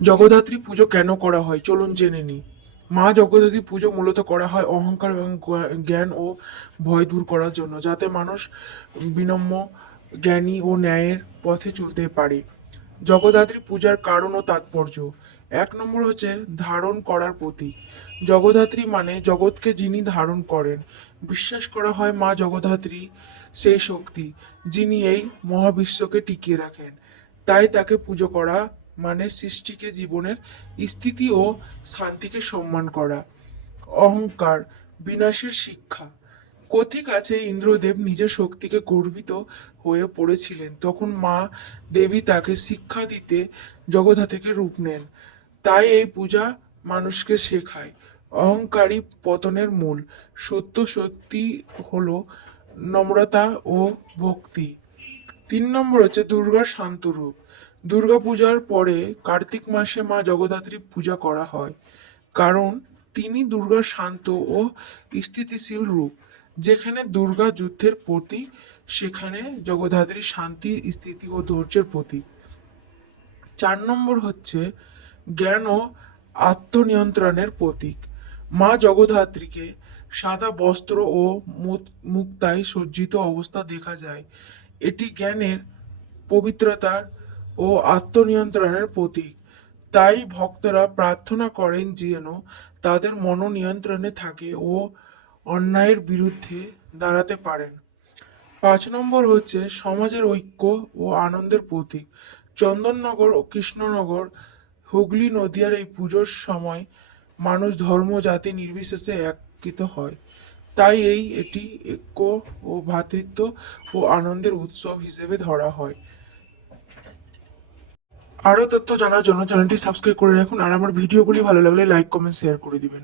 জগদ্ধাত্রী পুজো কেন করা হয় চলুন জেনে নিই। মা জগদ্ধাত্রী পুজো মূলত করা হয় অহংকার এবং জ্ঞান ও ভয় দূর করার জন্য, যাতে মানুষ বিনম্র, জ্ঞানী ও ন্যায়ের পথে চলতে পারে। জগদ্ধাত্রী পূজার কারণ ও তাৎপর্য। 1 নম্বর হচ্ছে ধারণ করার প্রতীক। জগদ্ধাত্রী মানে জগৎকে যিনি ধারণ করেন। বিশ্বাস করা হয় মা জগদ্ধাত্রী সেই শক্তি যিনি এই মহাবিশ্বকে টিকিয়ে রাখেন। তাই তাকে পুজো করা মানে সৃষ্টিকে, জীবনের স্থিতি ও শান্তিকে সম্মান করা। অহংকার বিনাশের শিক্ষা। কথিক আছে ইন্দ্রদেব নিজের শক্তিকে গর্বিত হয়ে পড়েছিলেন, তখন মা দেবী তাকে শিক্ষা দিতে জগদ্ধাত্রীকে রূপ নেন। তাই এই পূজা মানুষকে শেখায় অহংকারী পতনের মূল। সত্য সত্যি হলো নম্রতা ও ভক্তি। 3 নম্বর হচ্ছে দুর্গার শান্ত রূপ। দুর্গা পূজার পরে কার্তিক মাসে মা জগদ্ধাত্রী পূজা করা হয়, কারণ তিনি দুর্গার শান্ত ও স্থিতিশীল রূপ। যেখানে দুর্গা যুদ্ধের প্রতীক, সেখানে জগদ্ধাত্রী শান্তি, স্থিতি ও ধৈর্যের প্রতীক। 4 নম্বর হচ্ছে জ্ঞান ও আত্মনিয়ন্ত্রণের প্রতীক। মা জগদ্ধাত্রীকে সাদা বস্ত্র ও মুক্তায় সজ্জিত অবস্থা দেখা যায়। এটি জ্ঞানের, পবিত্রতার ও আত্মনিয়ন্ত্রণের প্রতীক। তাই ভক্তরা প্রার্থনা করেন যেন তাদের মনোনিয়ন্ত্রণে থাকে ও অন্যায়ের বিরুদ্ধে দাঁড়াতে পারেন। 5 নম্বর হচ্ছে সমাজের ঐক্য ও আনন্দের প্রতীক। চন্দননগর ও কৃষ্ণনগর, হুগলি, নদিয়ার এই পুজোর সময় মানুষ ধর্ম জাতি নির্বিশেষে একত্রিত হয়। তাই এটি ঐক্য ও ভ্রাতৃত্ব ও আনন্দের উৎসব হিসেবে ধরা হয়। আরও তথ্য জানার জন্য চ্যানেলটি সাবস্ক্রাইব করে রাখুন, আর আমার ভিডিওগুলি ভালো লাগলে লাইক কমেন্ট শেয়ার করে দিবেন।